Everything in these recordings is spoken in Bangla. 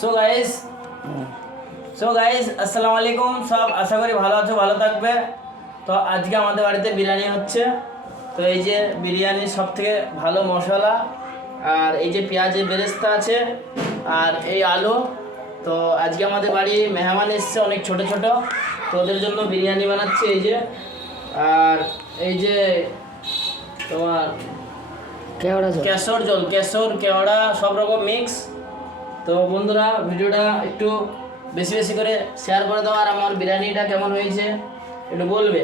সো গাইস আসসালামু আলাইকুম। সব আশা করি ভালো আছো, ভালো থাকবে। তো আজকে আমাদের বাড়িতে বিরিয়ানি হচ্ছে। তো এই যে বিরিয়ানির সব থেকে ভালো মশলা, আর এই যে পেঁয়াজের বেরেস্তা আছে, আর এই আলু। তো আজকে আমাদের বাড়ি মেহমান এসছে অনেক ছোট ছোট, তো ওদের জন্য বিরিয়ানি বানাচ্ছি। এই যে আর এই যে তোমার কেশর জল, কেশর কেওড়া সব রকম মিক্স। তো বন্ধুরা ভিডিওটা একটু বেশি বেশি করে শেয়ার করে দাও, আর আমার বিরিয়ানিটা কেমন হয়েছে একটু বলবে।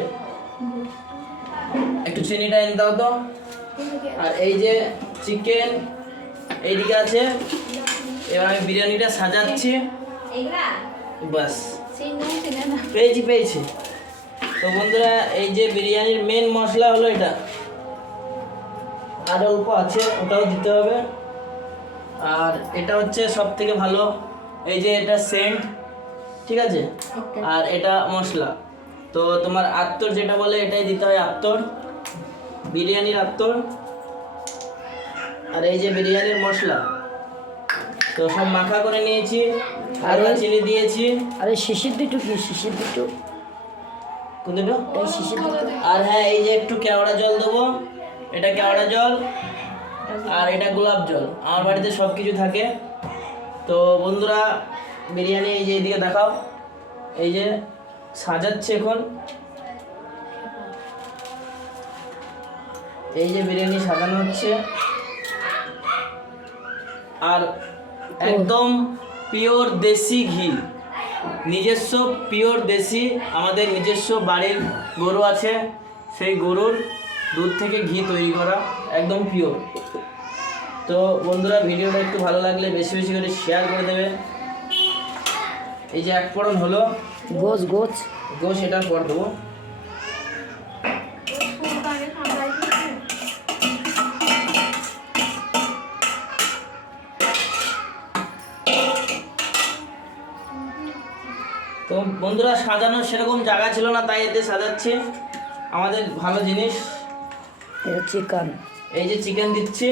একটু চিনিটা এনে দাও তো। আর এই যে চিকেন এইদিকে আছে, এবার আমি বিরিয়ানিটা সাজাচ্ছি। বাস পেয়েছি। তো বন্ধুরা এই যে বিরিয়ানির মেন মশলা হলো এটা, আর অল্প আছে ওটাও দিতে হবে। আর এটা হচ্ছে সব থেকে ভালো, এই যে এটা সেন্ট, ঠিক আছে, আর এটা মশলা। তো তোমার আত্তর যেটা বলে এটাই দিতে হয়, আত্তর, বিরিয়ানির আত্তর। আর এই যে বিরিয়ানির মশলা, তো সব মাখা করে নিয়েছি, আর চিনি দিয়েছি। আরে শিশির দুটো কি, শিশির দুটো কোন দুটো? এই শিশির দুটো। আর হ্যাঁ এই যে একটু কেওড়া জল দেবো, এটা কেওড়া জল, আর এটা গোলাপ জল। আমার বাড়িতে সব কিছু থাকে। তো বন্ধুরা বিরিয়ানি এই যে এইদিকে দেখাও, এই যে সাজাচ্ছে এখন। এই যে বিরিয়ানি সাজানো হচ্ছে, আর একদম পিওর দেশি ঘি, নিজস্ব পিওর দেশি, আমাদের নিজস্ব বাড়ির গরু আছে, সেই গরুর দুধ থেকে ঘি তৈরি করা, একদম পিওর। তো বন্ধুরা ভিডিওটা একটু ভালো লাগলে বেশি বেশি করে শেয়ার করে দেবে। এই যে এক ফোড়ন হলো, গোছ এটার পর দেবো। তো বন্ধুরা সাজানোর সেরকম জায়গা ছিল না, তাই এতে সাজাচ্ছি। আমাদের ভালো জিনিস চিকেন, এই যে চিকেন দিচ্ছি।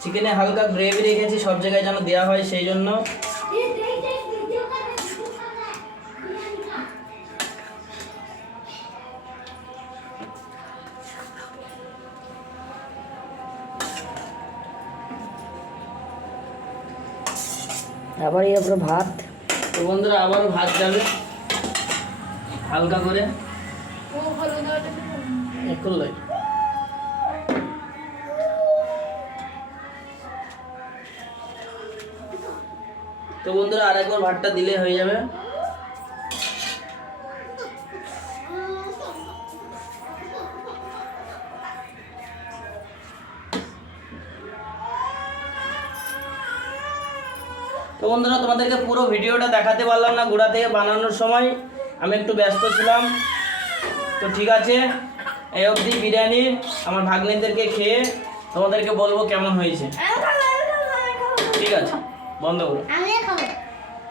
চিকেনে হালকা গ্রেভি রেখেছি, সব জায়গায় যেন দেওয়া হয় সেই জন্য। আবার এর উপরে ভাত। তো বন্ধুরা আবারও ভাত যাবে হালকা করে। তো বন্ধুরা আরেকবার ভাতটা দিলে হয়ে যাবে। তো বন্ধুরা তোমাদেরকে পুরো ভিডিওটা দেখাতে পারলাম না, গুঁড়া থেকে বানানোর সময় আমি একটু ব্যস্ত ছিলাম। তো ঠিক আছে, এই অবধি বিরিয়ানি আমার ভাগ্নেদেরকে খেয়ে তোমাদেরকে বলবো কেমন হয়েছে। ঠিক আছে, বন্ধ করো।